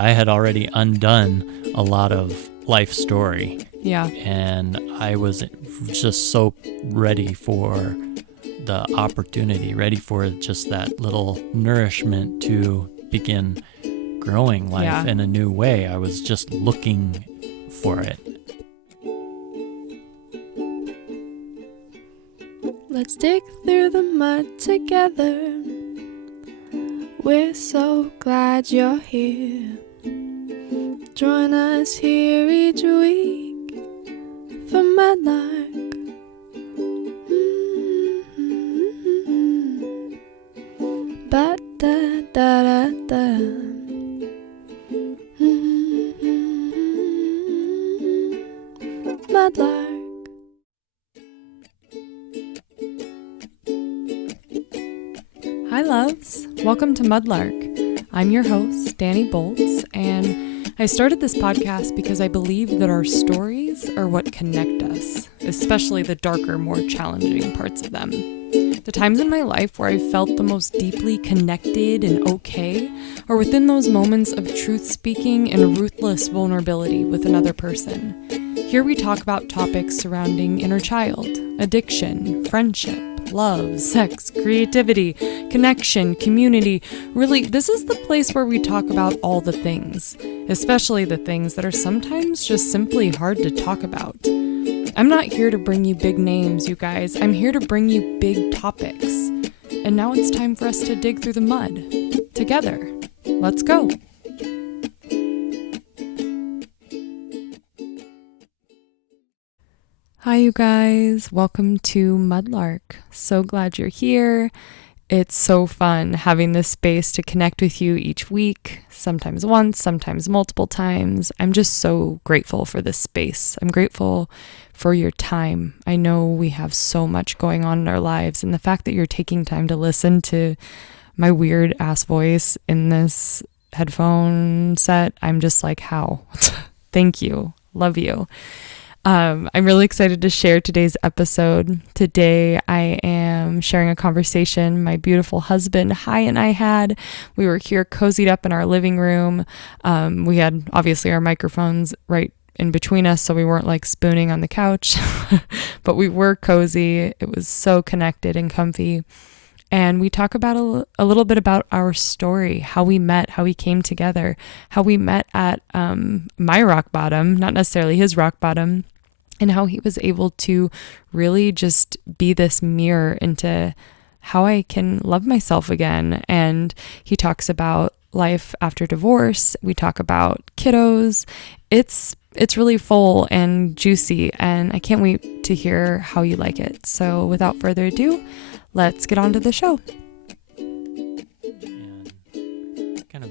I had already undone a lot of life story. Yeah. And I was just so ready for the opportunity, ready for just that little nourishment to begin growing life in a new way. I was just looking for it. Let's dig through the mud together. We're so glad you're here. Join us here each week for Mudlark. Ba-da-da-da-da. Mudlark. Hi loves, welcome to Mudlark. I'm your host, Dani Boltz, and I started this podcast because I believe that our stories are what connect us, especially the darker, more challenging parts of them. The times in my life where I felt the most deeply connected and okay are within those moments of truth-speaking and ruthless vulnerability with another person. Here we talk about topics surrounding inner child, addiction, friendship, love, sex, creativity, connection, community. Really, this is the place where we talk about all the things, especially the things that are sometimes just simply hard to talk about. I'm not here to bring you big names, you guys. I'm here to bring you big topics. And now it's time for us to dig through the mud together. Let's go. Hi, you guys. Welcome to Mudlark. So glad you're here. It's so fun having this space to connect with you each week, sometimes once, sometimes multiple times. I'm just so grateful for this space. I'm grateful for your time. I know we have so much going on in our lives, and the fact that you're taking time to listen to my weird ass voice in this headphone set, I'm just like, how? Thank you. Love you. I'm really excited to share today's episode. Today, I am sharing a conversation my beautiful husband, Hi, and I had. We were here cozied up in our living room. We had obviously our microphones right in between us, so we weren't like spooning on the couch, but we were cozy. It was so connected and comfy. And we talk about a little bit about our story, how we met, how we came together, how we met at my rock bottom, not necessarily his rock bottom, and how he was able to really just be this mirror into how I can love myself again. And he talks about life after divorce. We talk about kiddos. It's really full and juicy, and I can't wait to hear how you like it. So without further ado, let's get on to the show. And kind of,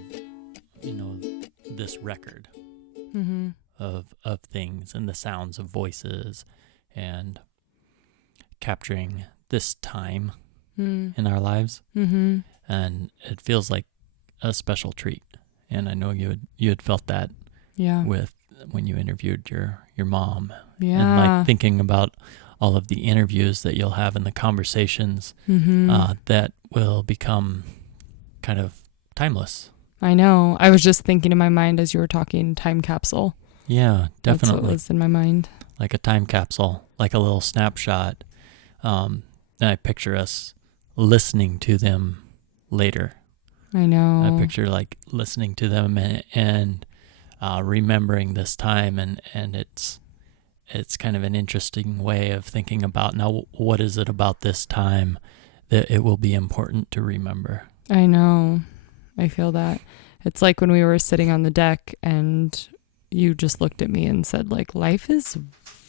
this record of things and the sounds of voices and capturing this time in our lives. And it feels like a special treat. And I know you had felt that with when you interviewed your mom. And like thinking about all of the interviews that you'll have and the conversations that will become kind of timeless. I know. I was just thinking in my mind as you were talking, time capsule. Yeah, definitely. That's what was in my mind. Like a time capsule, like a little snapshot. And I picture us listening to them later. I know. I picture like listening to them and remembering this time, and it's kind of an interesting way of thinking about, now what is it about this time that it will be important to remember? I know. I feel that. It's like when we were sitting on the deck and you just looked at me and said, like, life is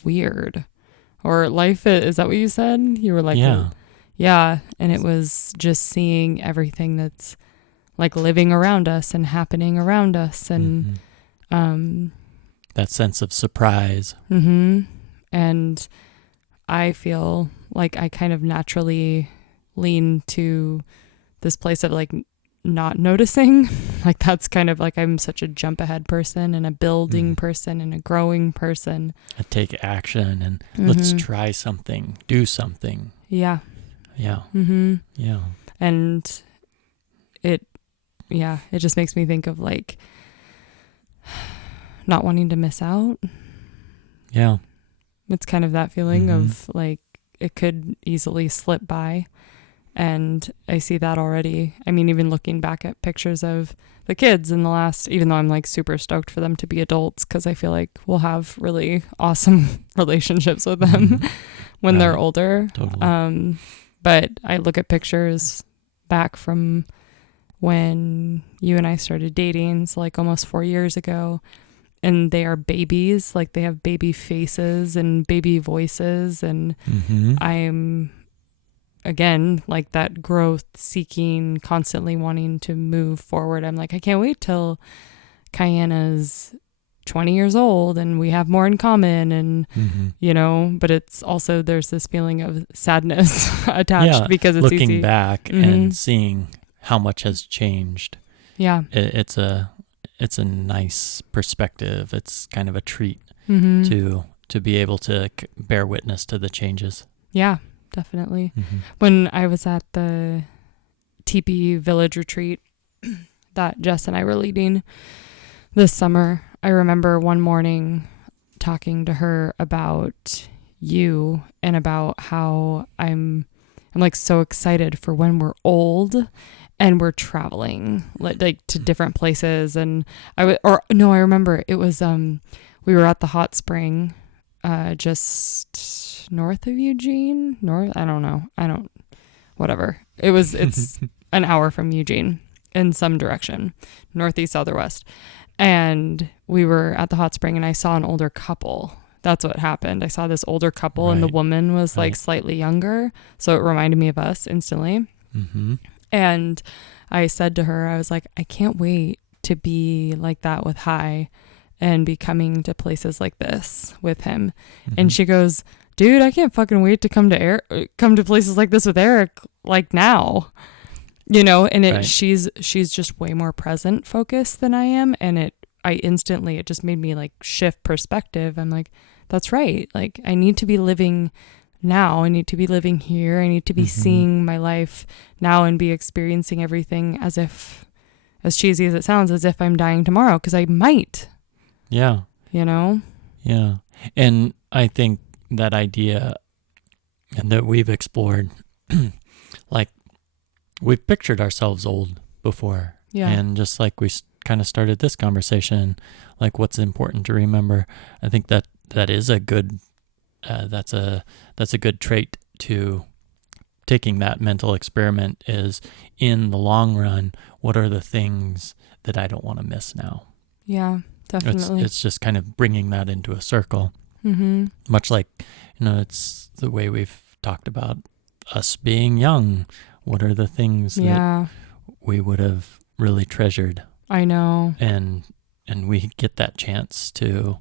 weird. Or is that what you said? You were like, yeah. And it was just seeing everything that's like living around us and happening around us. And that sense of surprise. And I feel like I kind of naturally lean to this place of like not noticing. Like that's kind of like I'm such a jump ahead person and a building person and a growing person. I take action and let's try something, do something. Yeah. Yeah. Yeah. And it just makes me think of like not wanting to miss out. Yeah. It's kind of that feeling of like it could easily slip by. And I see that already. I mean, even looking back at pictures of the kids in the last, even though I'm like super stoked for them to be adults, because I feel like we'll have really awesome relationships with them when they're older. Totally. But I look at pictures back from when you and I started dating, so like almost 4 years ago, and they are babies, like they have baby faces and baby voices, and I'm again like that growth seeking, constantly wanting to move forward. I'm like, I can't wait till Kayana's 20 years old and we have more in common, and you know, but it's also there's this feeling of sadness attached because it's looking easy. back and seeing how much has changed. Yeah. It's a nice perspective. It's kind of a treat to be able to bear witness to the changes. Yeah, definitely. When I was at the teepee village retreat that Jess and I were leading this summer, I remember one morning talking to her about you and about how I'm like so excited for when we're old and we're traveling like to different places. And I remember it was we were at the hot spring just north of Eugene. It's an hour from Eugene in some direction, northeast, south, or west. And we were at the hot spring and I saw an older couple. That's what happened. I saw this older couple and the woman was like slightly younger. So it reminded me of us instantly. And I said to her, I was like, I can't wait to be like that with Hai and be coming to places like this with him. And she goes, dude, I can't fucking wait to come to places like this with Eric, like now, you know. And she's just way more present focused than I am. And it just made me like shift perspective. I'm like, that's right. Like I need to be living now. I need to be living here. I need to be seeing my life now and be experiencing everything as cheesy as it sounds, as if I'm dying tomorrow, because I might. Yeah. You know? Yeah. And I think that idea that we've explored, like we've pictured ourselves old before. Yeah. And just like we kind of started this conversation, like what's important to remember, I think that is a good that's a good trait to taking that mental experiment is, in the long run, what are the things that I don't want to miss now? Yeah, definitely. It's just kind of bringing that into a circle. Much like, you know, it's the way we've talked about us being young. What are the things that we would have really treasured? I know. And we get that chance to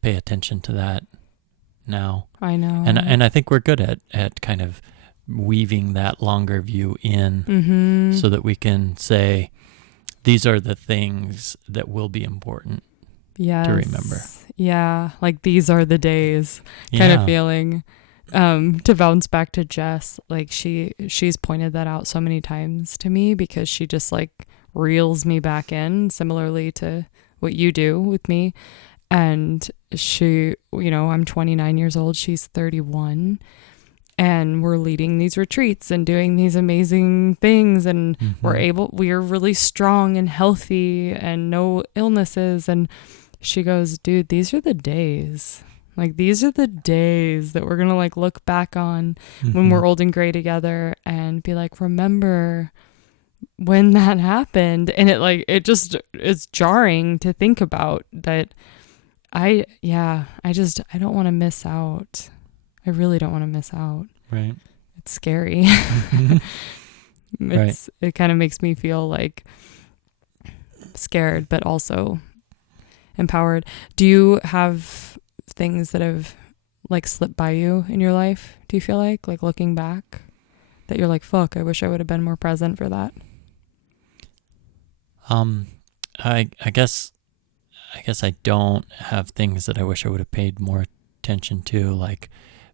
pay attention to that now. I know. And I think we're good at kind of weaving that longer view in so that we can say, these are the things that will be important to remember. Yeah, like these are the days kind of feeling. To bounce back to Jess, like she's pointed that out so many times to me, because she just like reels me back in, similarly to what you do with me. And she, you know, I'm 29 years old, she's 31, and we're leading these retreats and doing these amazing things, and we're really strong and healthy and no illnesses. And she goes, dude, these are the days. Like, these are the days that we're going to like look back on when we're old and gray together and be like, remember when that happened. And it's jarring to think about that. I don't want to miss out. I really don't want to miss out. Right. It's scary. It kind of makes me feel like scared, but also empowered. Do you have things that have like slipped by you in your life? Do you feel like looking back that you're like, fuck, I wish I would have been more present for that? I guess I don't have things that I wish I would have paid more attention to, like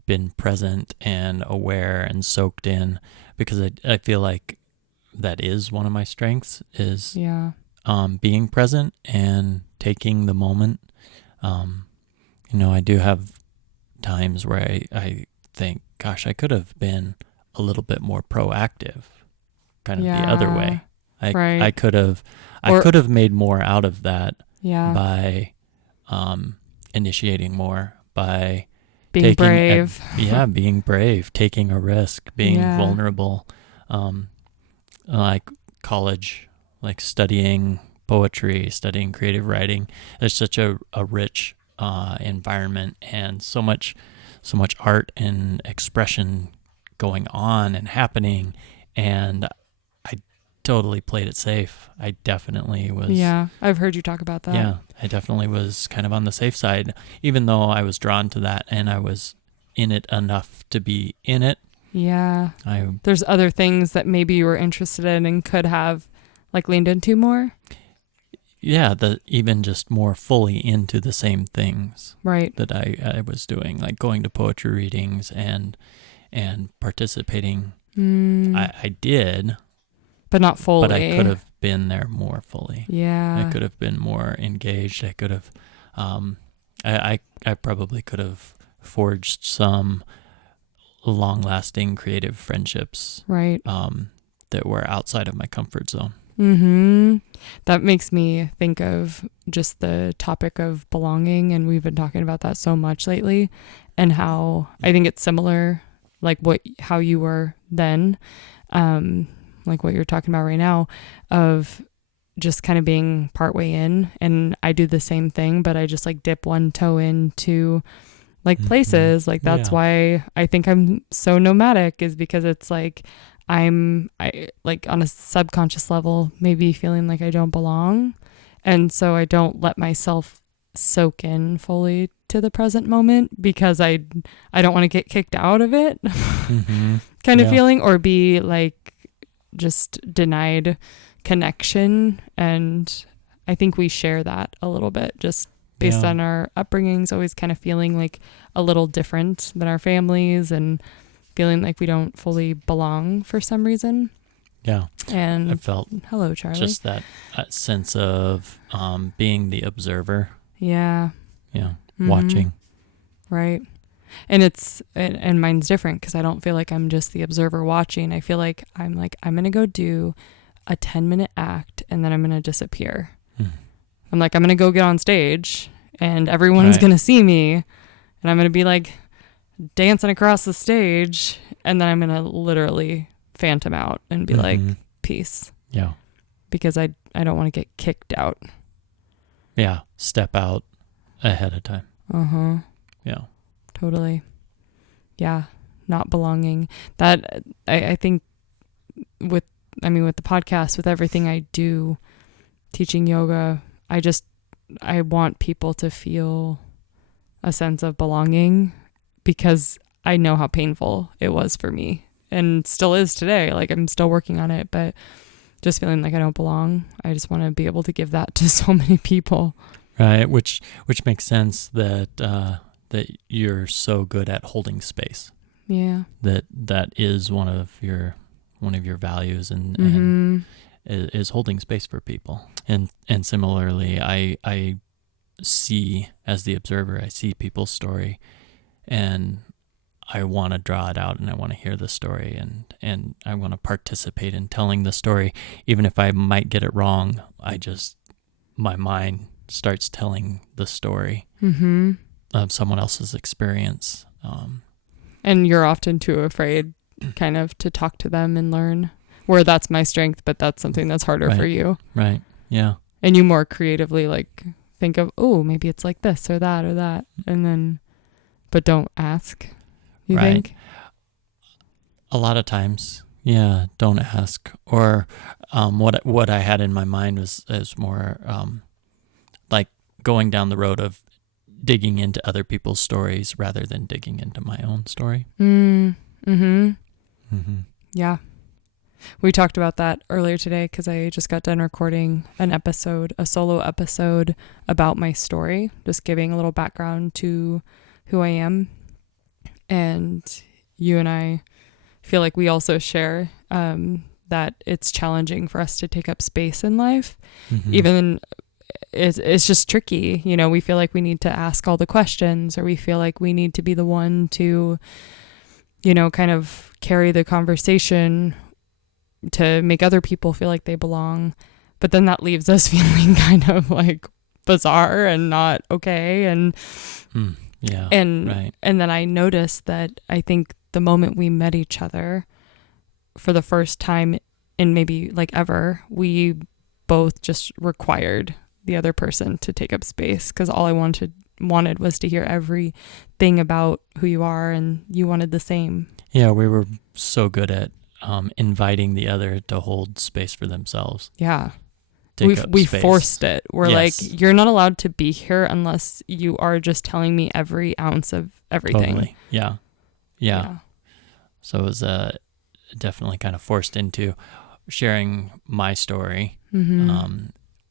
been present and aware and soaked in, because I feel like that is one of my strengths, is being present and taking the moment. I do have times where I think, gosh, I could have been a little bit more proactive, kind of the other way. I could have made more out of that by initiating more, by being brave. Being brave, taking a risk, being vulnerable. Like college, like studying poetry, studying creative writing. There's such a rich environment and so much art and expression going on and happening, and I totally played it safe. I definitely was. Yeah, I've heard you talk about that. Yeah, I definitely was kind of on the safe side, even though I was drawn to that and I was in it enough to be in it. Yeah. There's other things that maybe you were interested in and could have like leaned into more. Yeah, even just more fully into the same things that I was doing, like going to poetry readings and participating. I did, but not fully. But I could have been there more fully. Yeah, I could have been more engaged. I could have, I probably could have forged some long-lasting creative friendships. Right. That were outside of my comfort zone. Mm-hmm. That makes me think of just the topic of belonging, and we've been talking about that so much lately, and how I think it's similar, like how you were then, like what you're talking about right now, of just kind of being partway in, and I do the same thing, but I just like dip one toe into like places, like that's why I think I'm so nomadic, is because it's like I like on a subconscious level maybe feeling like I don't belong, and so I don't let myself soak in fully to the present moment because I don't want to get kicked out of it. Kind of feeling, or be like just denied connection. And I think we share that a little bit, just based on our upbringings, always kind of feeling like a little different than our families and feeling like we don't fully belong for some reason. Yeah. And I felt, hello, Charlie, just that sense of being the observer. Yeah. Yeah. Watching. Right. And and mine's different because I don't feel like I'm just the observer watching. I feel like I'm going to go do a 10-minute act and then I'm going to disappear. I'm like, I'm going to go get on stage and everyone's going to see me and I'm going to be like dancing across the stage, and then I'm going to literally phantom out and be like, peace. Yeah. Because I don't want to get kicked out. Yeah. Step out ahead of time. Yeah. Totally. Yeah. Not belonging. That I think with the podcast, with everything I do, teaching yoga, I want people to feel a sense of belonging, because I know how painful it was for me and still is today. Like I'm still working on it, but just feeling like I don't belong. I just want to be able to give that to so many people. Right. Which makes sense that you're so good at holding space. Yeah. That is one of your values and is holding space for people. And similarly, I see, as the observer, I see people's story and I want to draw it out and I want to hear the story and I want to participate in telling the story. Even if I might get it wrong, my mind starts telling the story of someone else's experience. And you're often too afraid kind of to talk to them and learn, where that's my strength, but that's something that's harder for you. Right. Yeah. And you more creatively like think of, oh, maybe it's like this or that, and then, but don't ask, you think? A lot of times, yeah, don't ask. Or what I had in my mind was more like going down the road of digging into other people's stories rather than digging into my own story. Yeah. We talked about that earlier today because I just got done recording a solo episode about my story, just giving a little background to who I am. And you and I feel like we also share that that it's challenging for us to take up space in life. Mm-hmm. Even it's just tricky. You know, we feel like we need to ask all the questions, or we feel like we need to be the one to, you know, kind of carry the conversation to make other people feel like they belong. But then that leaves us feeling kind of like bizarre and not okay. And yeah, and right. and then I noticed that I think the moment we met each other for the first time in maybe like ever, we both just required the other person to take up space, because all I wanted was to hear everything about who you are, and you wanted the same. Yeah, we were so good at inviting the other to hold space for themselves. Yeah. We We forced it. We're Yes. like, you're not allowed to be here unless you are just telling me every ounce of everything. Totally. Yeah. So it was definitely kind of forced into sharing my story, Mm-hmm.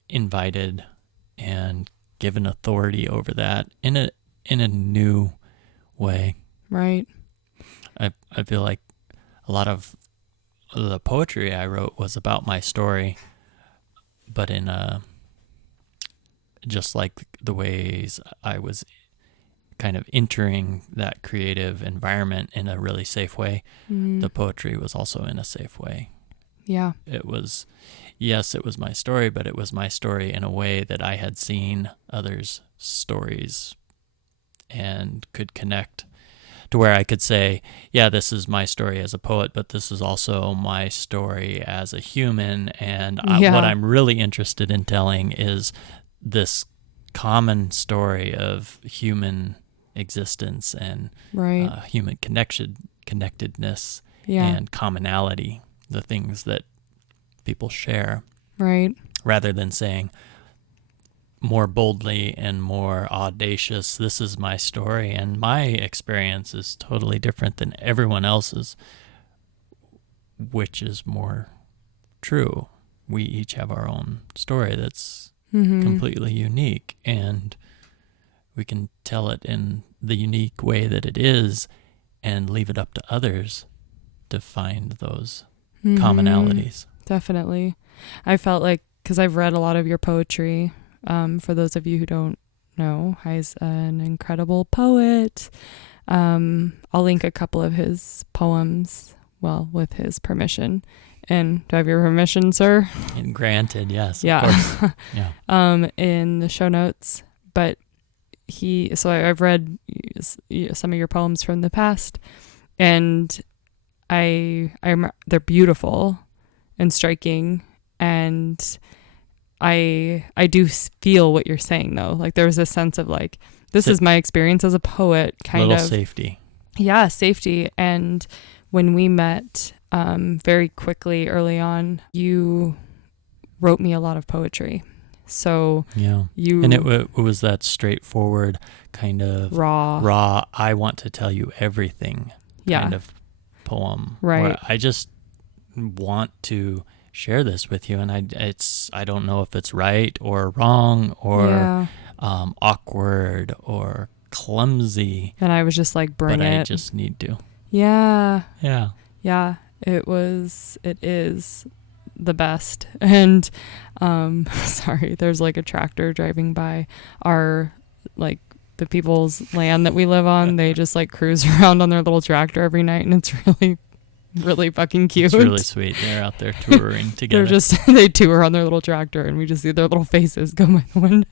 Invited and given authority over that in a new way. Right. I feel like a lot of the poetry I wrote was about my story, but in just like the ways I was kind of entering that creative environment in a really safe way, the poetry was also in a safe way. Yeah. It was, yes, it was my story, but it was my story in a way that I had seen others' stories and could connect to where I could say, yeah, this is my story as a poet, but this is also my story as a human. And what I'm really interested in telling is this common story of human existence and human connectedness and commonality, the things that people share. Right. Rather than saying more boldly and more audacious, this is my story and my experience is totally different than everyone else's, which is more true. We each have our own story that's completely unique, and we can tell it in the unique way that it is and leave it up to others to find those commonalities. Definitely. I felt like, because I've read a lot of your poetry, for those of you who don't know, Hai's an incredible poet. I'll link a couple of his poems, well, with his permission. And do I have your permission, sir? And granted, yes. Yeah. Of course. Yeah. In the show notes. But I've read some of your poems from the past, and I remember they're beautiful and striking, and I do feel what you're saying though. Like there was a sense of like, this is my experience as a poet, kind little of safety. Yeah, safety. And when we met, very quickly early on, you wrote me a lot of poetry. So and it was that straightforward kind of raw. I want to tell you everything kind of poem. Right. Where I just want to share this with you, and I don't know if it's right or wrong or awkward or clumsy. And I was just like, bring it. But I just need to. Yeah. Yeah. Yeah. It is the best. And sorry, there's like a tractor driving by our, like, the people's land that we live on. They just like cruise around on their little tractor every night, and it's really, really fucking cute. It's really sweet. They're out there touring together. They tour on their little tractor, and we just see their little faces go by the window.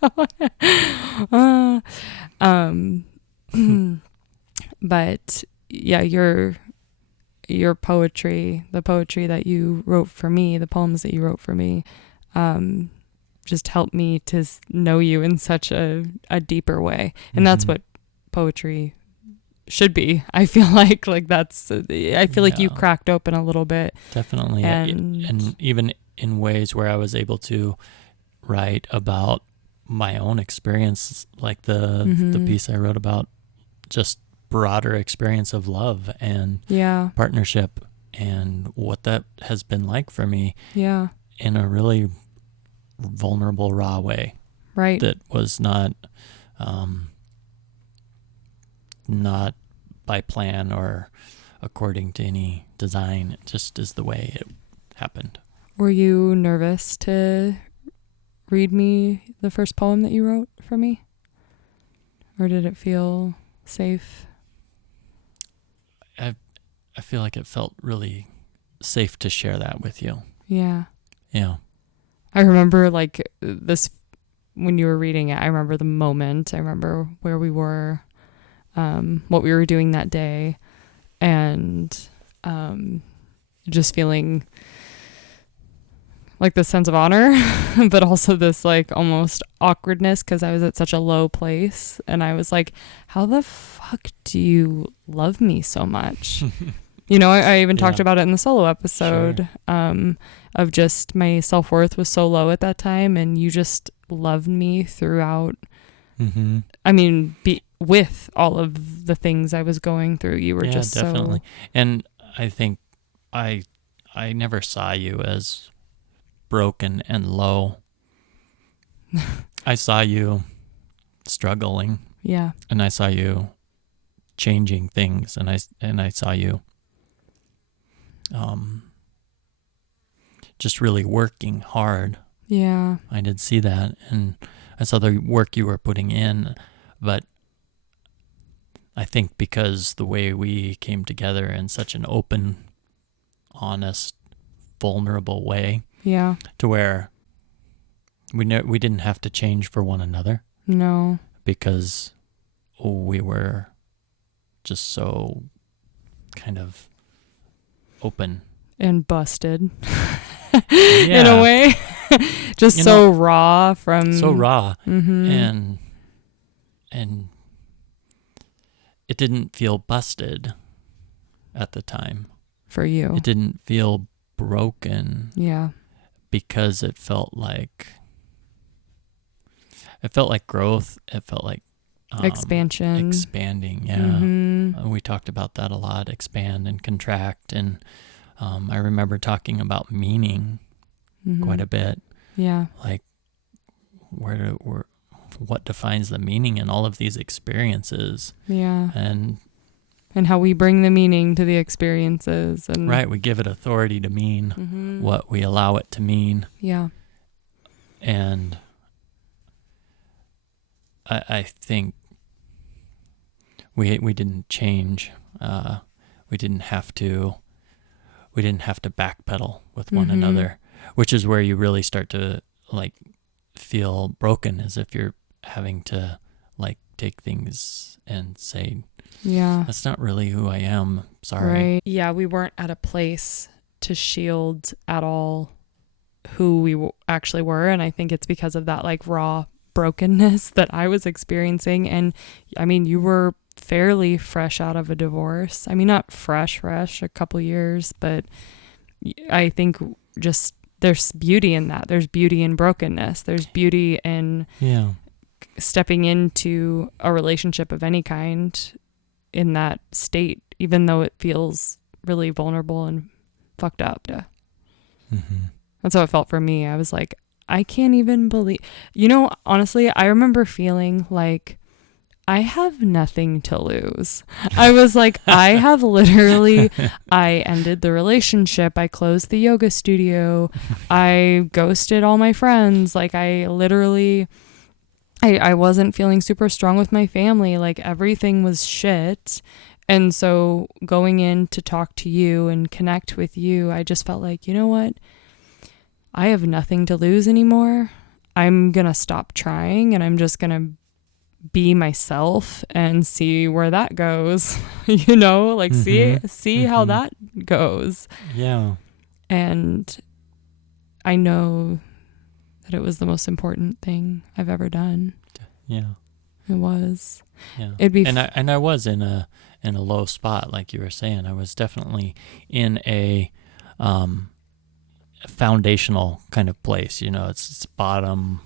But yeah, your poetry, the poetry that you wrote for me, the poems that you wrote for me, just helped me to know you in such a deeper way. And that's what poetry should be. I feel like you cracked open a little bit. Definitely. And even in ways where I was able to write about my own experience, like the piece I wrote about just broader experience of love and partnership and what that has been like for me in a really vulnerable, raw way. Right. That was not by plan or according to any design. It just is the way it happened. Were you nervous to read me the first poem that you wrote for me? Or did it feel safe? I feel like it felt really safe to share that with you. Yeah. Yeah. I remember like this, when you were reading it, I remember the moment. I remember where we were, what we were doing that day, and just feeling like this sense of honor, but also this like almost awkwardness because I was at such a low place. And I was like, how the fuck do you love me so much? I even talked about it in the solo episode, of just my self-worth was so low at that time. And you just loved me throughout. Mm-hmm. I mean, with all of the things I was going through, you were just definitely. And I think I never saw you as broken and low. I saw you struggling. Yeah. And I saw you changing things, and I saw you just really working hard. Yeah. I did see that, and I saw the work you were putting in, but I think because the way we came together in such an open, honest, vulnerable way, yeah, to where we didn't have to change for one another. No. Because we were just so kind of open. And busted. In a way. Just so raw from... So raw. Mm-hmm. And it didn't feel busted at the time. For you. It didn't feel broken. Yeah. Because it felt like growth. It felt like expanding. Yeah. Mm-hmm. We talked about that a lot, expand and contract. And I remember talking about meaning quite a bit. Yeah. Like what defines the meaning in all of these experiences. Yeah. And how we bring the meaning to the experiences. And right, we give it authority to mean what we allow it to mean. Yeah. And I think we didn't change. We didn't have to backpedal with one another, which is where you really start to like feel broken, as if you're having to like take things and say, yeah, that's not really who I am. Sorry. Right. Yeah, we weren't at a place to shield at all who we actually were. And I think it's because of that like raw brokenness that I was experiencing. And I mean, you were fairly fresh out of a divorce. I mean, not fresh, a couple years, but I think just there's beauty in that. There's beauty in brokenness. There's beauty in stepping into a relationship of any kind in that state, even though it feels really vulnerable and fucked up. That's how it felt for me. I was like, I can't even believe, honestly, I remember feeling like I have nothing to lose. I was like, I ended the relationship. I closed the yoga studio. I ghosted all my friends. Like I wasn't feeling super strong with my family. Like everything was shit. And so going in to talk to you and connect with you, I just felt like, you know what? I have nothing to lose anymore. I'm going to stop trying and I'm just going to be myself and see where that goes, see how that goes. Yeah. And I know that it was the most important thing I've ever done. Yeah. It was. Yeah. I was in a low spot, like you were saying. I was definitely in a foundational kind of place. It's bottom,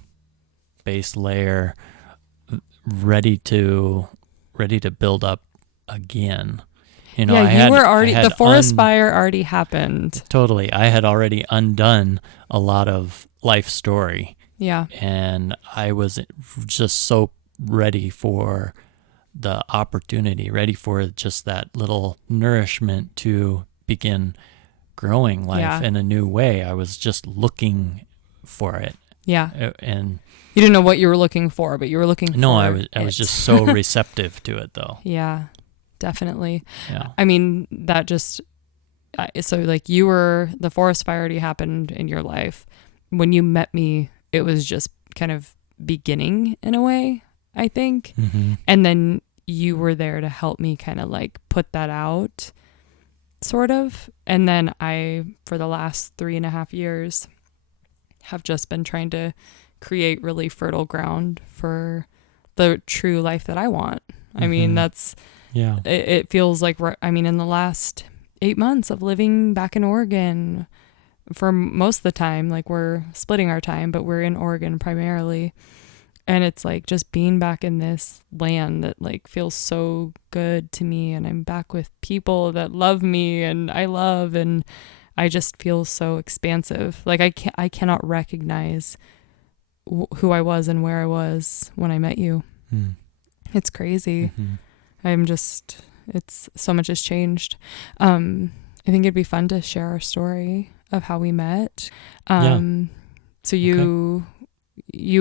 base layer, ready to build up again. The forest fire already happened. Totally. I had already undone a lot of life story. Yeah. And I was just so ready for the opportunity, ready for just that little nourishment to begin growing life in a new way. I was just looking for it. Yeah. And you didn't know what you were looking for, but you were looking for it. No, I was just so receptive to it, though. Yeah, definitely. Yeah. I mean, that just, so like the forest fire already happened in your life. When you met me, it was just kind of beginning in a way, I think. Mm-hmm. And then you were there to help me kind of like put that out, sort of. And then I, for the last 3.5 years, have just been trying to create really fertile ground for the true life that I want. I mean, that's, it feels like, I mean, in the last 8 months of living back in Oregon, for most of the time, like we're splitting our time, but we're in Oregon primarily. And it's like just being back in this land that like feels so good to me. And I'm back with people that love me and I love, and I just feel so expansive. Like I cannot recognize who I was and where I was when I met you. It's crazy. It's so much has changed. I think it'd be fun to share our story of how we met. So you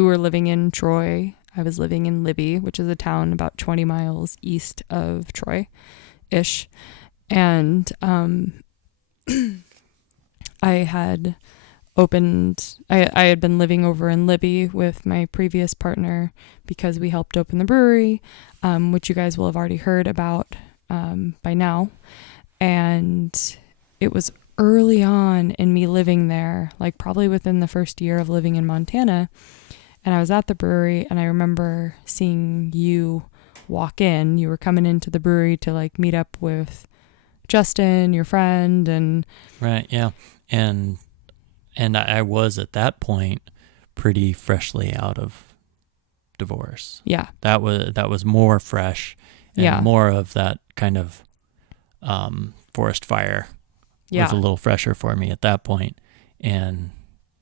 were living in Troy. I was living in Libby, which is a town about 20 miles east of Troy-ish. And I had been living over in Libby with my previous partner because we helped open the brewery, which you guys will have already heard about by now. And it was early on in me living there, like probably within the first year of living in Montana. And I was at the brewery and I remember seeing you walk in. You were coming into the brewery to like meet up with Justin, your friend, and right, yeah. And I was at that point pretty freshly out of divorce. Yeah. That was more fresh and more of that kind of forest fire was a little fresher for me at that point. And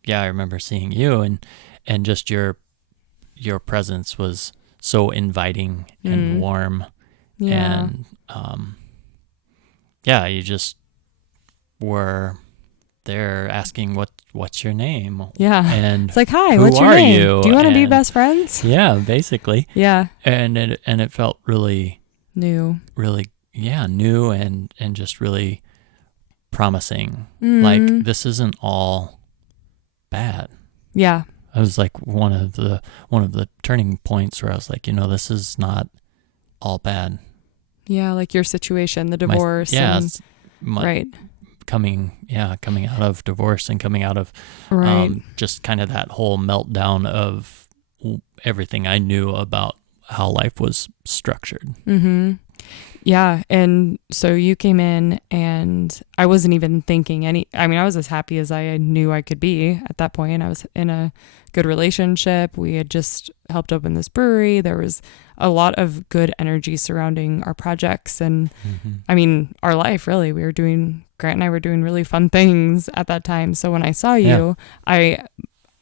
I remember seeing you and just your presence was so inviting and warm. Yeah. And you just were there asking what's your name. Yeah. And it's like, hi, who what's your are name? you? Do you want to be best friends? Yeah, basically. Yeah. And it felt really new and just really promising. Like this isn't all bad. Yeah. I was like one of the turning points where I was like, this is not all bad. Yeah, like your situation, the divorce. Right. Coming out of divorce and coming out of just kind of that whole meltdown of everything I knew about how life was structured. Mm-hmm. Yeah. And so you came in and I wasn't even thinking I was as happy as I knew I could be at that point. I was in a good relationship. We had just helped open this brewery. There was a lot of good energy surrounding our projects and our life really. Grant and I were doing really fun things at that time. So when I saw you, I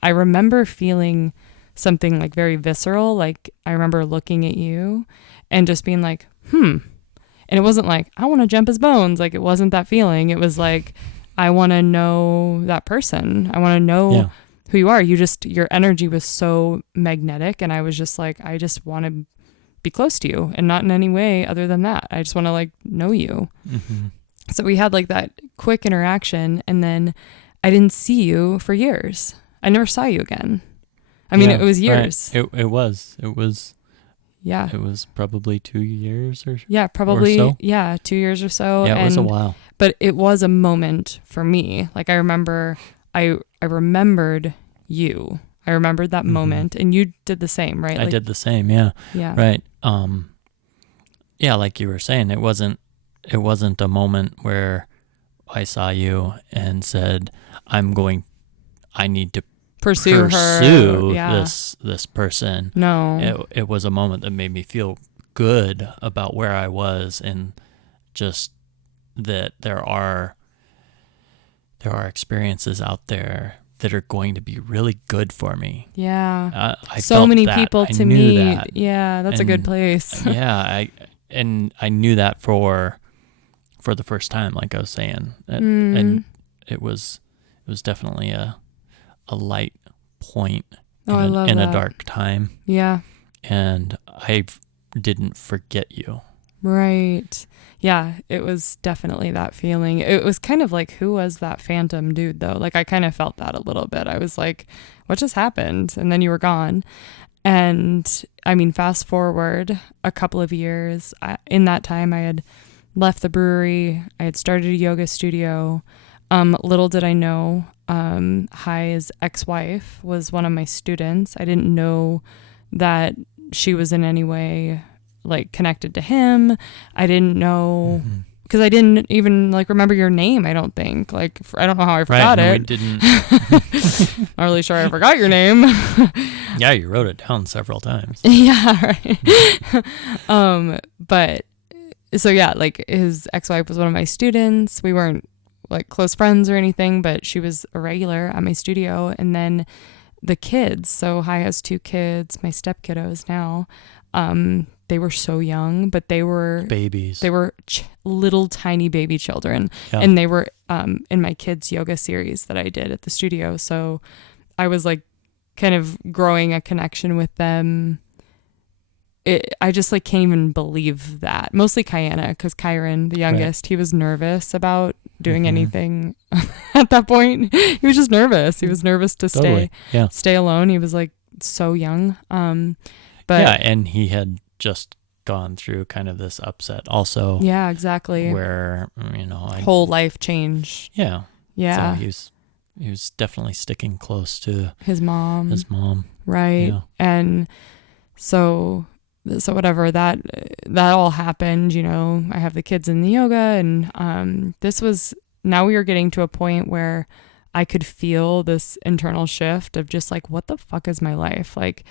remember feeling something like very visceral. Like I remember looking at you and just being like, And it wasn't like, I want to jump his bones. Like it wasn't that feeling. It was like, I want to know that person. I want to know who you are. Your energy was so magnetic. And I was just like, I just want to be close to you and not in any way other than that. I just want to like know you. So we had like that quick interaction and then I didn't see you for years. I never saw you again. It was years. Right. It was. Yeah. It was probably 2 years or probably. Or so. Yeah. 2 years or so. Yeah, it was a while. But it was a moment for me. Like I remember, I remembered you. I remembered that moment and you did the same, right? I did the same. Yeah. Yeah. Right. Like you were saying, it wasn't a moment where I saw you and said, I need to pursue her. this person. No. It was a moment that made me feel good about where I was and just that there are experiences out there that are going to be really good for me. Yeah. I so felt many that. people I to knew meet. that. Yeah, that's a good place. I knew that for the first time, like I was saying. And it was definitely a light point I love in that. a dark time. Yeah. And I didn't forget you. Right. Yeah, it was definitely that feeling. It was kind of like, who was that phantom dude though? Like I kind of felt that a little bit. I was like, what just happened? And then you were gone. And I mean, fast forward a couple of years, in that time I had left the brewery. I had started a yoga studio. Little did I know, Hai's ex-wife was one of my students. I didn't know that she was in any way like connected to him. I didn't know because I didn't even like remember your name. I don't think like I don't know how I forgot it. We didn't. Not really sure I forgot your name. Yeah, you wrote it down several times. Yeah, right. But so yeah, like his ex-wife was one of my students. We weren't like close friends or anything, but she was a regular at my studio. And then the kids, so Hai has 2 kids, my step kiddos now. They were so young, but they were babies. They were little tiny baby children. Yeah. And they were in my kids yoga series that I did at the studio. So I was like kind of growing a connection with them. I just like can't even believe that. Mostly Kayana, because Kyron, the youngest, he was nervous about doing anything at that point. He was just nervous. He was nervous to stay alone. He was like so young. But yeah, and he had just gone through kind of this upset also. Yeah, exactly. Where, whole life change. Yeah. Yeah. So he was definitely sticking close to his mom. Right. Yeah. And so whatever, that all happened, I have the kids in the yoga, and now we were getting to a point where I could feel this internal shift of just like, what the fuck is my life? Like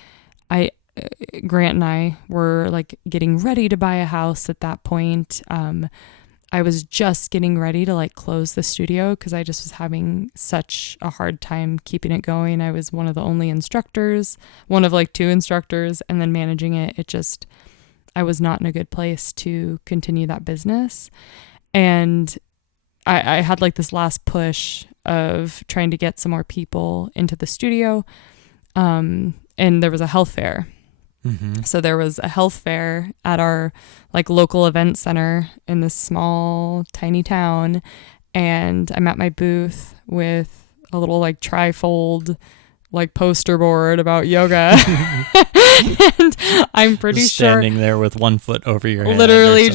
Grant and I were like getting ready to buy a house at that point. I was just getting ready to like close the studio because I just was having such a hard time keeping it going. I was one of the only instructors, one of like 2 instructors, and then managing it. I was not in a good place to continue that business. And I had like this last push of trying to get some more people into the studio. And there was a health fair. So there was a health fair at our like local event center in this small tiny town, and I'm at my booth with a little like trifold like poster board about yoga. And I'm pretty just sure standing there with 1 foot over your head, literally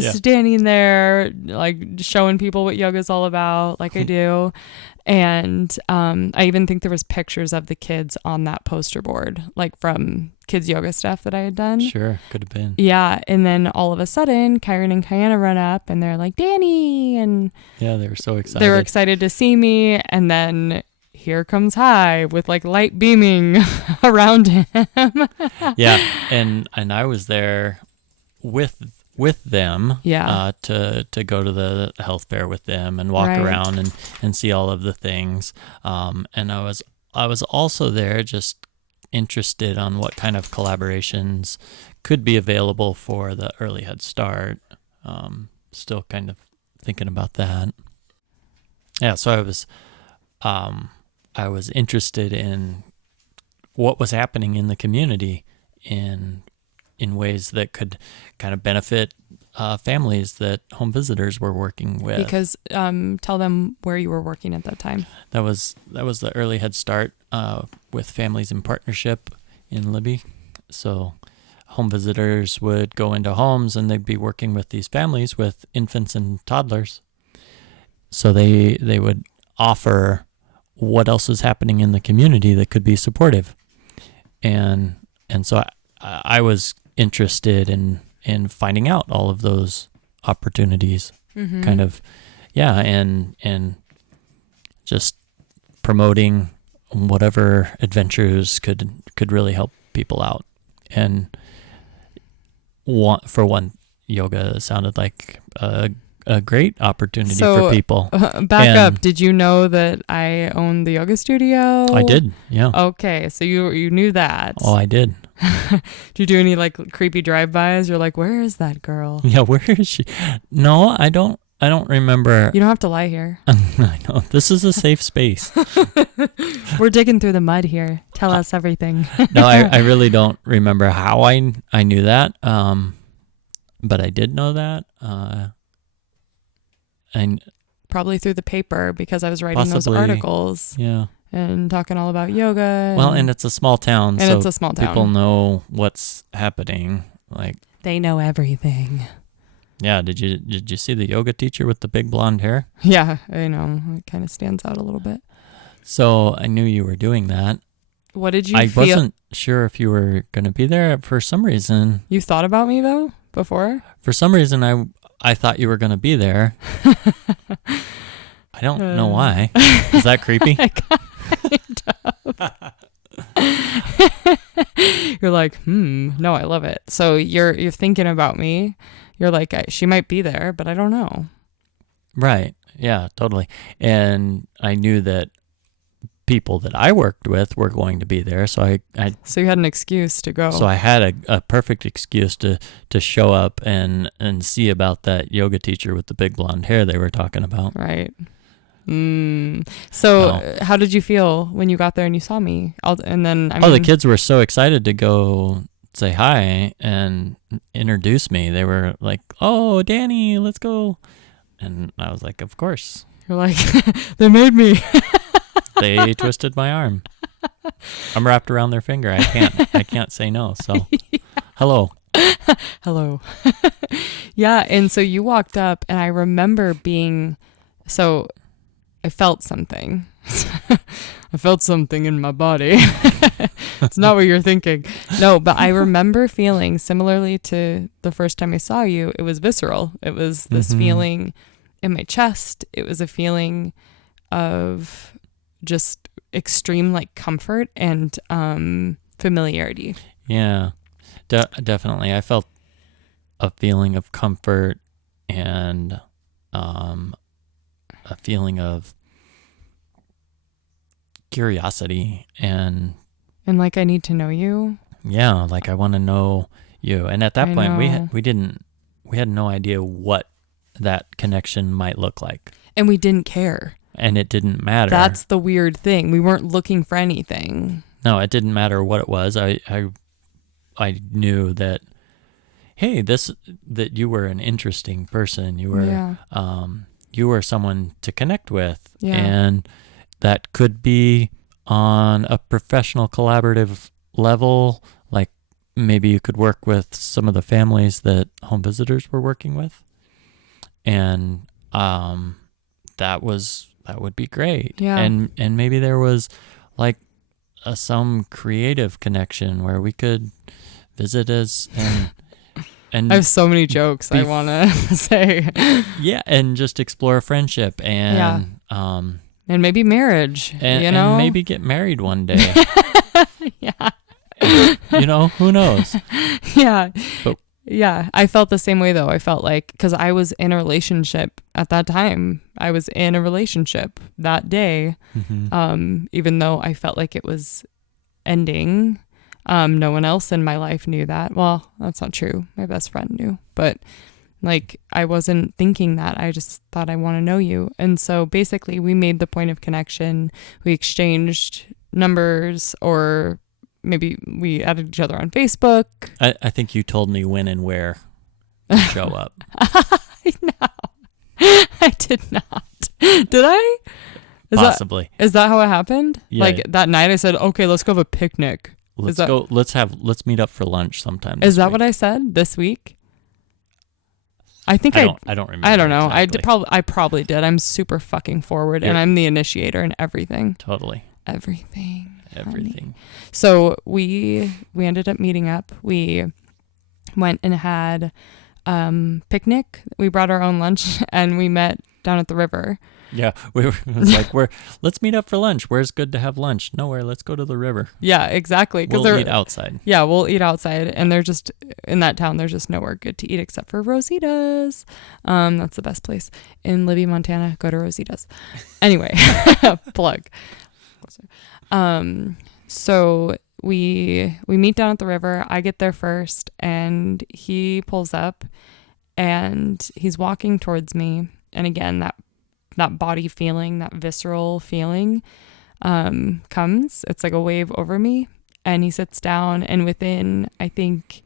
standing there like showing people what yoga's all about, like I do. And I even think there was pictures of the kids on that poster board, like from kids yoga stuff that I had done. Sure, could have been. Yeah, and then all of a sudden, Kyron and Kayana run up, and they're like, Dani, and yeah, they were so excited. They were excited to see me, and then here comes Hai with like light beaming around him. Yeah, and I was there with them to go to the health fair with them and walk around and see all of the things. And I was also there just interested on what kind of collaborations could be available for the early Head Start. Still kind of thinking about that. Yeah, so I was interested in what was happening in the community in ways that could kind of benefit families that home visitors were working with. Because tell them where you were working at that time. That was the early Head Start with Families in Partnership in Libby. So home visitors would go into homes and they'd be working with these families with infants and toddlers. So they would offer what else is happening in the community that could be supportive. And so I was interested in finding out all of those opportunities, kind of, and just promoting whatever adventures could really help people out. And for one, yoga sounded like a great opportunity for people. Back up. Did you know that I own the yoga studio? I did. Yeah. Okay. So you knew that. Oh, I did. Did you do any like creepy drive-bys? You're like, where is that girl? Yeah. Where is she? No, I don't I don't remember. You don't have to lie here. I know. This is a safe space. We're digging through the mud here. Tell us everything. No, I really don't remember how I knew that. But I did know that. And probably through the paper because I was writing those articles. Yeah. And talking all about yoga. Well, and it's a small town. And so it's a small town. People know what's happening. Like, they know everything. Yeah. Did you see the yoga teacher with the big blonde hair? Yeah, I know. It kind of stands out a little bit. So I knew you were doing that. What did you feel? I wasn't sure if you were going to be there for some reason. You thought about me though before? For some reason, I thought you were going to be there. I don't know why. Is that creepy? Kind of. You're like, no, I love it. So you're thinking about me. You're like, she might be there, but I don't know. Right. Yeah, totally. And I knew that people that I worked with were going to be there, so so you had an excuse to go. So I had a perfect excuse to show up and see about that yoga teacher with the big blonde hair they were talking about. Right. So how did you feel when you got there and you saw me? The kids were so excited to go say hi and introduce me. They were like, "Oh, Dani, let's go." And I was like, "Of course." You're like, "They made me." They twisted my arm. I'm wrapped around their finger. I can't say no. So, yeah. Hello. Hello. Yeah, and so you walked up and I remember I felt something. I felt something in my body. It's not what you're thinking. No, but I remember feeling similarly to the first time I saw you. It was visceral. It was this feeling in my chest. It was a feeling of just extreme like comfort and familiarity. Yeah, definitely. I felt a feeling of comfort and a feeling of curiosity and like I need to know you. Yeah, like I want to know you. And at that point we had no idea what that connection might look like. And we didn't care. And it didn't matter. That's the weird thing. We weren't looking for anything. No, it didn't matter what it was. I knew that, hey, that you were an interesting person. You were you were someone to connect with. Yeah. And that could be on a professional collaborative level, like maybe you could work with some of the families that home visitors were working with. And that would be great. Yeah. And maybe there was like some creative connection where we could visit and I have so many jokes I want to say. Yeah, and just explore friendship and and maybe marriage, and maybe get married one day. Yeah. Who knows? Yeah. But yeah, I felt the same way though. I felt like, because I was in a relationship at that time. I was in a relationship that day, even though I felt like it was ending. No one else in my life knew that. Well, that's not true. My best friend knew, but like I wasn't thinking that. I just thought I want to know you. And so basically we made the point of connection. We exchanged numbers, or maybe we added each other on Facebook. I think you told me when and where to show up. No, I did not. Did I? Possibly. Is that how it happened? Yeah. Like that night I said, okay, let's go have a picnic. Let's meet up for lunch sometime. Is that week. What I said this week? I think I don't remember. I don't know. Exactly. I probably did. I'm super fucking forward, and I'm the initiator and everything. Totally. Everything. Honey. So we ended up meeting up. We went and had picnic. We brought our own lunch and we met down at the river. Yeah, it was like, let's meet up for lunch. Where's good to have lunch? Nowhere. Let's go to the river. Yeah, exactly. We'll eat outside. Yeah, we'll eat outside. And they're just, in that town, there's just nowhere good to eat except for Rosita's. That's the best place. In Libby, Montana, go to Rosita's. Anyway, plug. So we meet down at the river. I get there first and he pulls up and he's walking towards me. again, that body feeling, that visceral feeling comes. It's like a wave over me. And he sits down, and within, I think,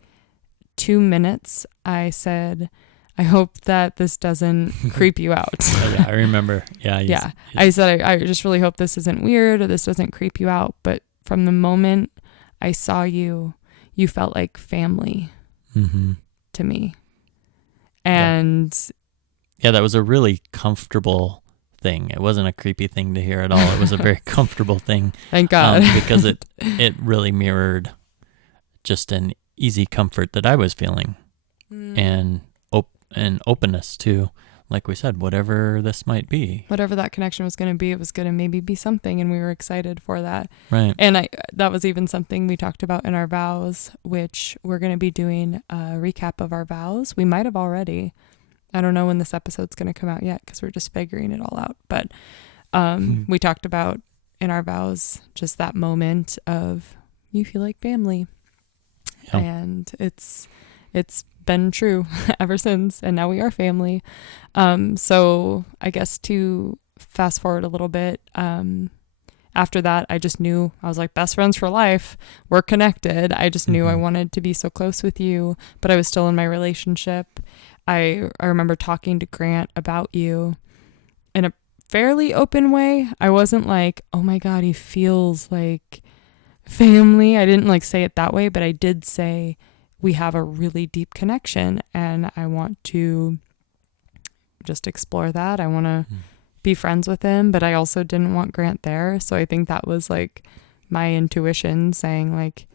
2 minutes, I said, I hope that this doesn't creep you out. Oh, yeah, I remember. Yeah. I said, I just really hope this isn't weird or this doesn't creep you out. But from the moment I saw you, you felt like family to me. And yeah, that was a really comfortable thing. It wasn't a creepy thing to hear at all. It was a very comfortable thing. Thank God. Because it really mirrored just an easy comfort that I was feeling and openness to, like we said, whatever this might be. Whatever that connection was going to be, it was going to maybe be something, and we were excited for that. Right. And that was even something we talked about in our vows, which we're going to be doing a recap of our vows. We might have already. I don't know when this episode's going to come out yet because we're just figuring it all out. But we talked about in our vows just that moment of you feel like family. Yeah. And it's been true ever since, and now we are family. So I guess to fast forward a little bit, after that, I just knew, I was like, best friends for life. We're connected. I just knew I wanted to be so close with you, but I was still in my relationship. I remember talking to Grant about you in a fairly open way. I wasn't like, oh my God, he feels like family. I didn't like say it that way, but I did say we have a really deep connection and I want to just explore that. I want to be friends with him, but I also didn't want Grant there. So I think that was like my intuition saying like,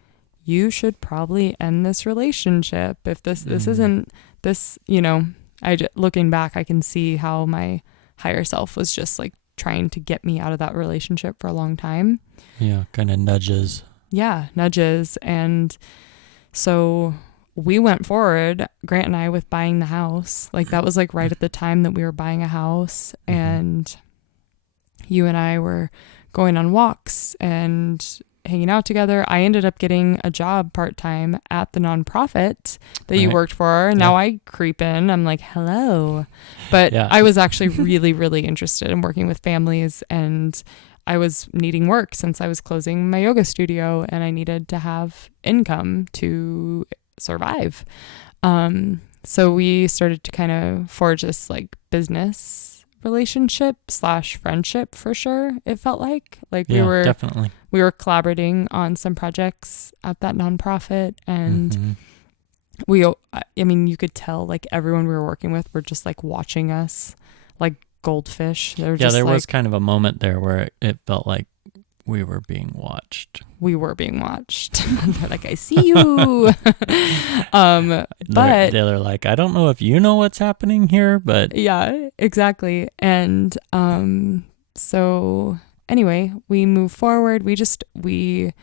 you should probably end this relationship. If this isn't this, looking back, I can see how my higher self was just like trying to get me out of that relationship for a long time. Yeah. Kind of nudges. Yeah. Nudges. And so we went forward, Grant and I, with buying the house. Like that was like right at the time that we were buying a house, and you and I were going on walks and hanging out together. I ended up getting a job part-time at the nonprofit that you worked for. Now I creep in. I'm like, hello. But I was actually really, really interested in working with families, and I was needing work since I was closing my yoga studio and I needed to have income to survive. So we started to kind of forge this like business relationship / friendship for sure. It felt like we were collaborating on some projects at that nonprofit, and you could tell like everyone we were working with were just like watching us like goldfish. There was kind of a moment there where it felt like we were being watched. They're like, I see you. But they're like, I don't know if you know what's happening here, but yeah, exactly. And so anyway, we moved forward. We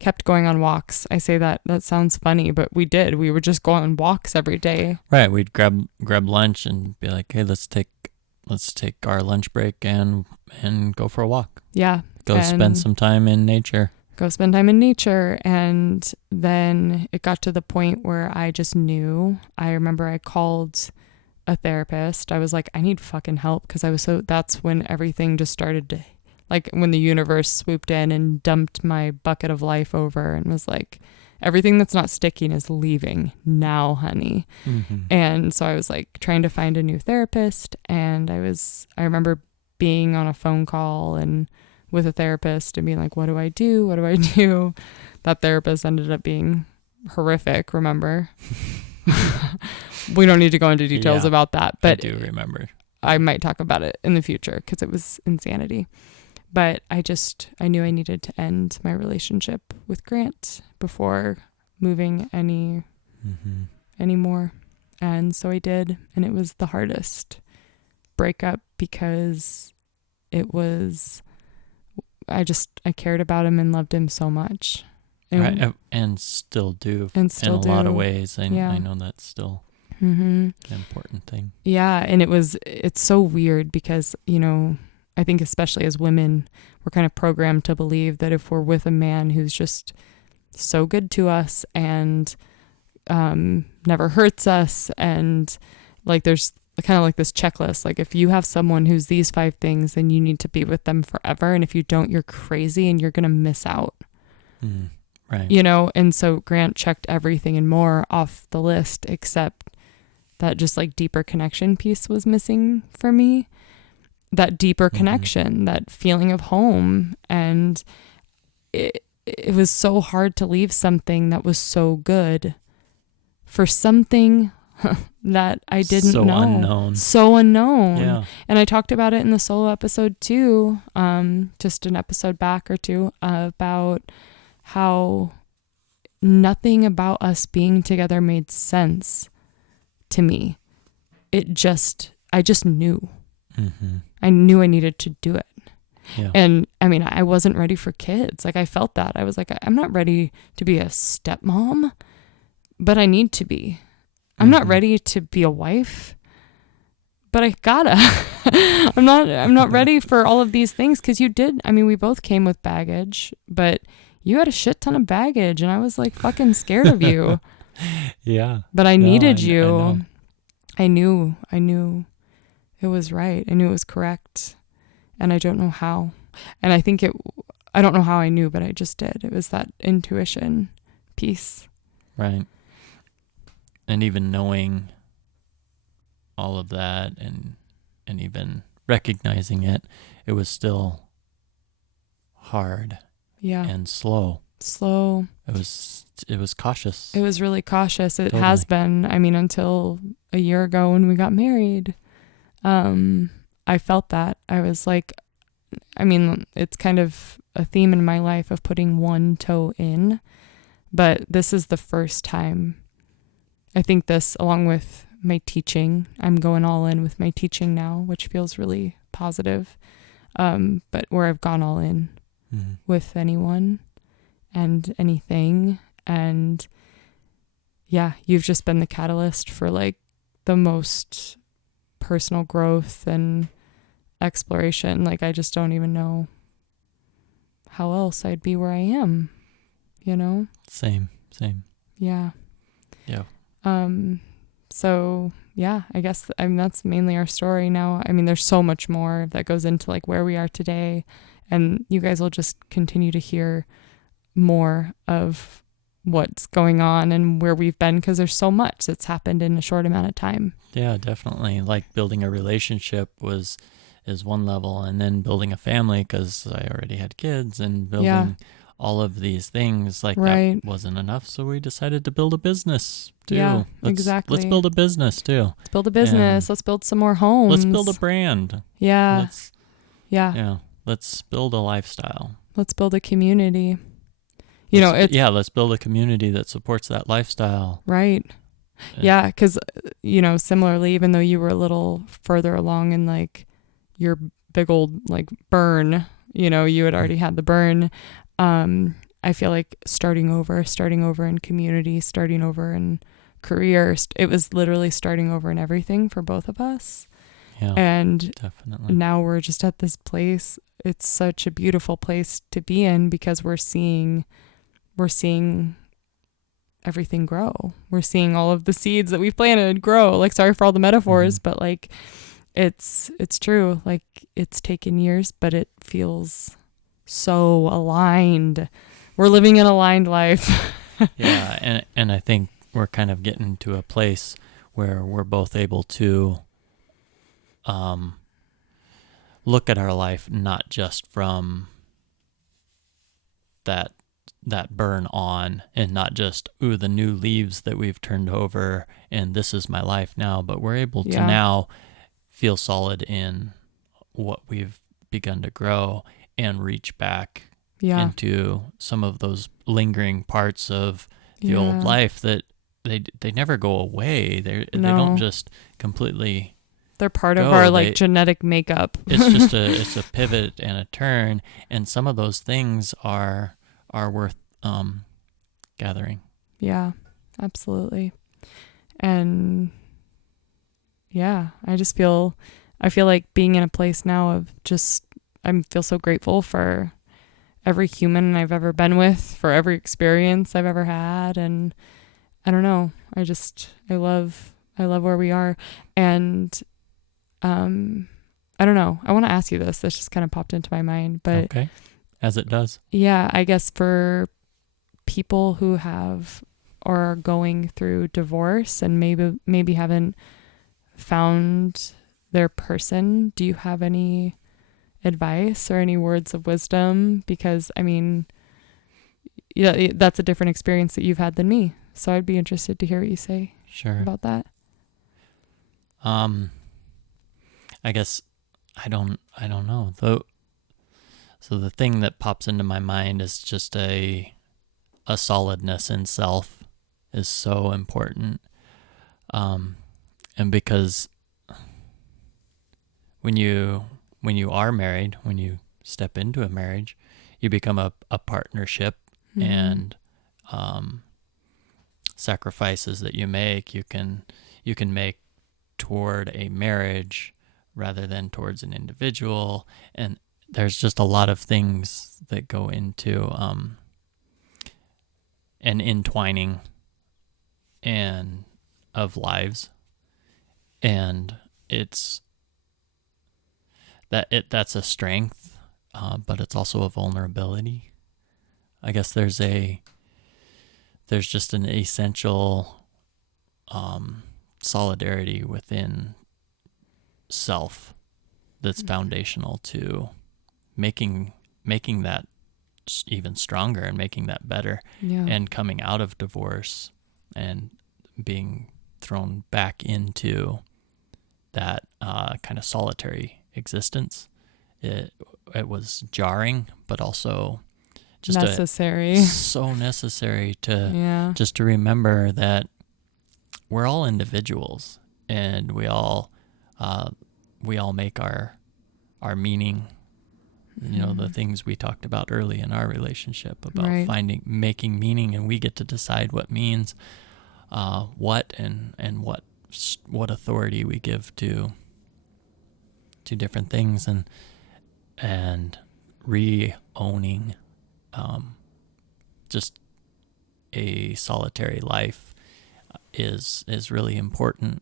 kept going on walks. I say that sounds funny, but we did. We would just go on walks every day. Right. We'd grab lunch and be like, hey, let's take our lunch break and go for a walk. Yeah. Spend some time in nature. And then it got to the point where I just knew. I remember I called a therapist. I was like, I need fucking help, because that's when everything just started to, like when the universe swooped in and dumped my bucket of life over and was like, everything that's not sticking is leaving now, honey. And so I was like trying to find a new therapist, and I remember being on a phone call and with a therapist and being like, what do I do? That therapist ended up being horrific, remember? We don't need to go into details about that, but I do remember. I might talk about it in the future because it was insanity. But I knew I needed to end my relationship with Grant before moving any more. And so I did, and it was the hardest breakup because it was, I cared about him and loved him so much. And still do in a lot of ways. I know that's still an important thing. Yeah. And it's so weird because, I think especially as women, we're kind of programmed to believe that if we're with a man who's just so good to us and never hurts us, and like there's kind of like this checklist. Like if you have someone who's these 5 things, then you need to be with them forever. And if you don't, you're crazy and you're going to miss out. Right. You know? And so Grant checked everything and more off the list, except that just like deeper connection piece was missing for me. That deeper connection, that feeling of home. And it was so hard to leave something that was so good for something that I didn't know. So unknown. Yeah. And I talked about it in the solo episode too, just an episode back or two, about how nothing about us being together made sense to me. I just knew. I knew I needed to do it. Yeah. And I mean, I wasn't ready for kids. Like I felt that. I was like, I'm not ready to be a stepmom, but I need to be. I'm not ready to be a wife, but I gotta. I'm not ready for all of these things, because you did. I mean, we both came with baggage, but you had a shit ton of baggage, and I was like fucking scared of you. Yeah. But I needed you. I knew it was right. I knew it was correct. And I don't know how. And I don't know how I knew, but I just did. It was that intuition piece. Right. And even knowing all of that and even recognizing it, it was still hard. Yeah. And slow. It was cautious. It was really cautious. It Totally. has been. I mean, until a year ago when we got married. I felt that. I was like, I mean, it's kind of a theme in my life of putting one toe in, but this is the first time. I think this, along with my teaching, I'm going all in with my teaching now, which feels really positive. But where I've gone all in with anyone and anything. And yeah, you've just been the catalyst for like the most personal growth and exploration. Like I just don't even know how else I'd be where I am, you know? Same. Yeah. Yeah. So yeah, I guess that's mainly our story now. I mean, there's so much more that goes into like where we are today, and you guys will just continue to hear more of what's going on and where we've been, because there's so much that's happened in a short amount of time. Yeah, definitely. Like building a relationship is one level, and then building a family, because I already had kids, and building all of these things, like that wasn't enough. So we decided to build a business too. Yeah, exactly. Let's build a business too. Let's build a business. And let's build some more homes. Let's build a brand. Yeah. Let's build a lifestyle. Let's build a community. Let's build a community that supports that lifestyle. Right. Yeah, because, similarly, even though you were a little further along in, like, your big old, like, burn, you had already had the burn, I feel like starting over in community, starting over in career, it was literally starting over in everything for both of us. Yeah, and definitely. Now we're just at this place. It's such a beautiful place to be in, because we're seeing everything grow. We're seeing all of the seeds that we've planted grow. Like, sorry for all the metaphors, but like it's true. Like, it's taken years, but it feels so aligned. We're living an aligned life. Yeah, and I think we're kind of getting to a place where we're both able to look at our life not just from that burn on, and not just, the new leaves that we've turned over and this is my life now, but we're able to now feel solid in what we've begun to grow and reach back into some of those lingering parts of the old life that they never go away. They don't just completely. They're part of our genetic makeup. It's a pivot and a turn, and some of those things are worth gathering. Yeah, absolutely. And I feel like being in a place now of just, I feel so grateful for every human I've ever been with, for every experience I've ever had. And I don't know, I I love where we are. And I don't know. I want to ask you this. This just kind of popped into my mind. But okay, as it does. Yeah, I guess for people who have or are going through divorce and maybe haven't found their person, do you have any advice or any words of wisdom? Because I mean, yeah, that's a different experience that you've had than me. So I'd be interested to hear what you say about that. I guess I don't know. So the thing that pops into my mind is just a solidness in self is so important. And because when you are married, when you step into a marriage, you become a partnership, and sacrifices that you make, you can make toward a marriage rather than towards an individual. And there's just a lot of things that go into an entwining and of lives, and that's a strength, but it's also a vulnerability. I guess there's just an essential solidarity within self that's foundational to making that even stronger and making that better. And coming out of divorce and being thrown back into that kind of solitary existence, it was jarring, but also just necessary. So necessary to just to remember that we're all individuals, and we all make our meaning. You know, the things we talked about early in our relationship about making meaning, and we get to decide what means, what and what authority we give to different things, and re-owning just a solitary life is really important.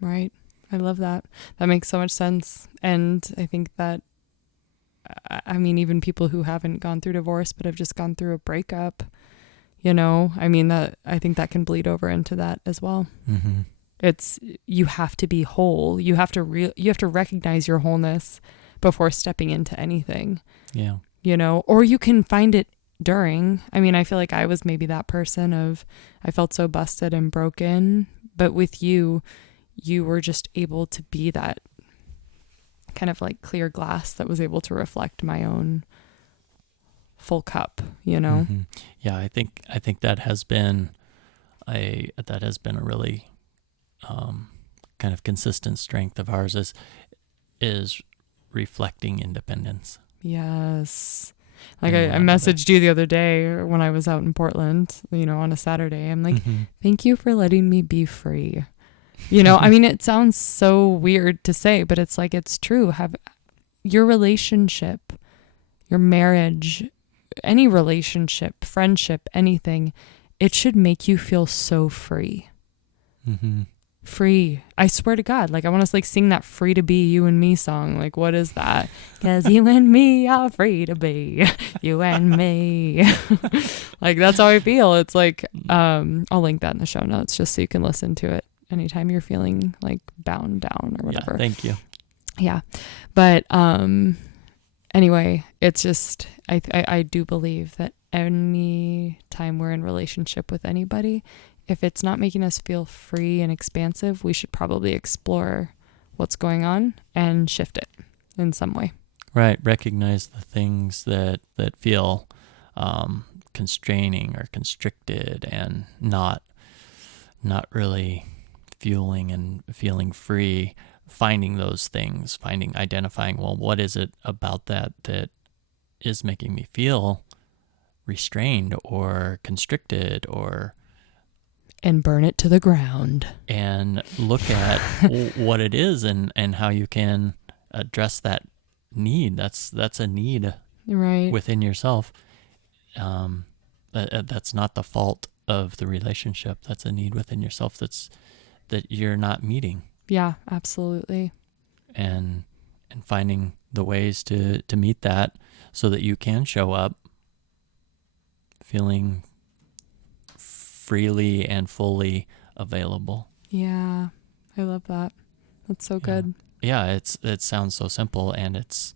Right. I love that. That makes so much sense. And I think that, I mean, even people who haven't gone through divorce but have just gone through a breakup, you know, I mean, that I think that can bleed over into that as well. It's, you have to be whole. You have to recognize your wholeness before stepping into anything. Yeah. You know, or you can find it during. I mean, I feel like I was maybe that person of, I felt so busted and broken, but with you were just able to be that kind of like clear glass that was able to reflect my own full cup, you know? Yeah, I think that has been a really kind of consistent strength of ours is reflecting independence. Yes. Like I messaged you the other day when I was out in Portland, you know, on a Saturday. I'm like, thank you for letting me be free. You know, I mean, it sounds so weird to say, but it's like, it's true. Have your relationship, your marriage, any relationship, friendship, anything, it should make you feel so free. Free. I swear to God, like I want to like sing that "Free to Be You and Me" song. Like, what is that? 'Cause you and me are free to be you and me. Like, that's how I feel. It's like, I'll link that in the show notes just so you can listen to it anytime you're feeling like bound down or whatever. Yeah, thank you. Yeah. But anyway, it's just, I do believe that any time we're in relationship with anybody, if it's not making us feel free and expansive, we should probably explore what's going on and shift it in some way. Right. Recognize the things that feel constraining or constricted and not really fueling and feeling free. Finding those things, identifying, well, what is it about that is making me feel restrained or constricted, and burn it to the ground and look at what it is and how you can address that need. That's a need within yourself. That's not the fault of the relationship. That's a need within yourself that you're not meeting. Yeah, absolutely. And finding the ways to meet that so that you can show up feeling freely and fully available. Yeah, I love that. That's so good. Yeah, it sounds so simple, and it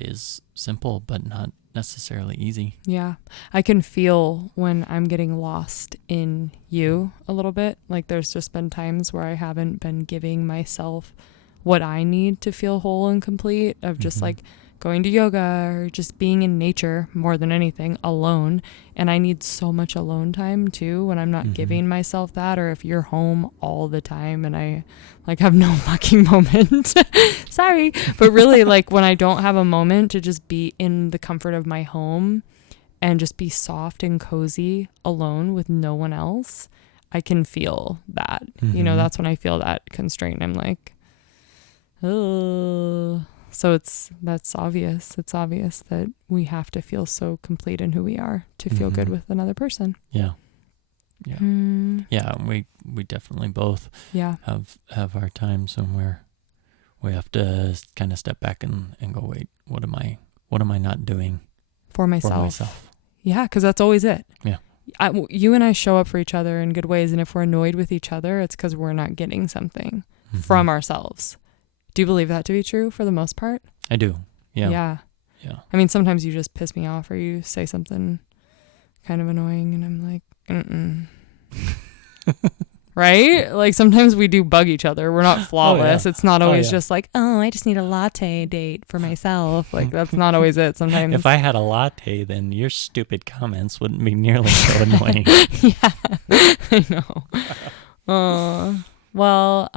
is simple, but not necessarily easy. Yeah, I can feel when I'm getting lost in you a little bit. Like there's just been times where I haven't been giving myself what I need to feel whole and complete, of just like going to yoga or just being in nature more than anything alone. And I need so much alone time too when I'm not giving myself that, or if you're home all the time and I like have no fucking moment. Sorry. But really, like when I don't have a moment to just be in the comfort of my home and just be soft and cozy alone with no one else, I can feel that. You know, that's when I feel that constraint. I'm like, oh. So that's obvious. It's obvious that we have to feel so complete in who we are to feel good with another person. Yeah. Yeah. We definitely both have our times when we have to kind of step back and go, wait, what am I not doing for myself? Yeah, because that's always it. Yeah. You and I show up for each other in good ways, and if we're annoyed with each other, it's because we're not getting something from ourselves. Do you believe that to be true for the most part? I do. Yeah. Yeah. I mean, sometimes you just piss me off or you say something kind of annoying and I'm like, right? Like sometimes we do bug each other. We're not flawless. It's not always just like, oh, I just need a latte date for myself. Like that's not always it. Sometimes if I had a latte, then your stupid comments wouldn't be nearly so annoying. Yeah, I know. Well,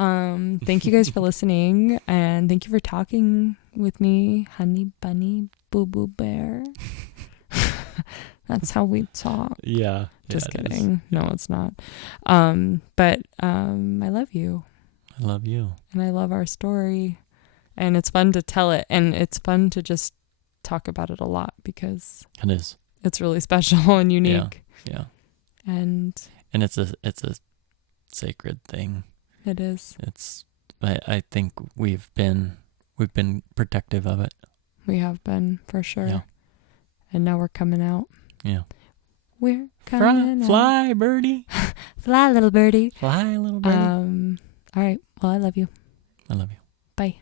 thank you guys for listening, and thank you for talking with me, honey bunny, boo boo bear. That's how we talk. Yeah. Just kidding. No, it's not. But I love you. I love you. And I love our story, and it's fun to tell it, and it's fun to just talk about it a lot because it is. It's really special and unique. Yeah. And it's a sacred thing. It is. I think we've been protective of it. We have been, for sure. Yeah. And now we're coming out. Yeah. We're coming out. Fly, birdie. Fly, little birdie. Fly, little birdie. All right. Well, I love you. I love you. Bye.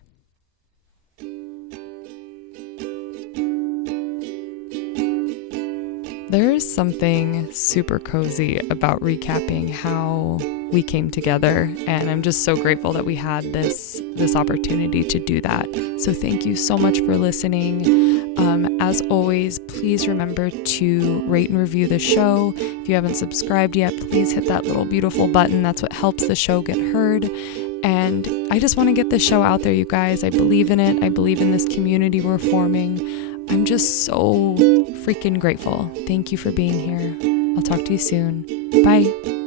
There is something super cozy about recapping how we came together, and I'm just so grateful that we had this opportunity to do that. So thank you so much for listening. As always, please remember to rate and review the show. If you haven't subscribed yet, please hit that little beautiful button. That's what helps the show get heard. And I just want to get this show out there, you guys. I believe in it. I believe in this community we're forming. I'm just so freaking grateful. Thank you for being here. I'll talk to you soon. Bye.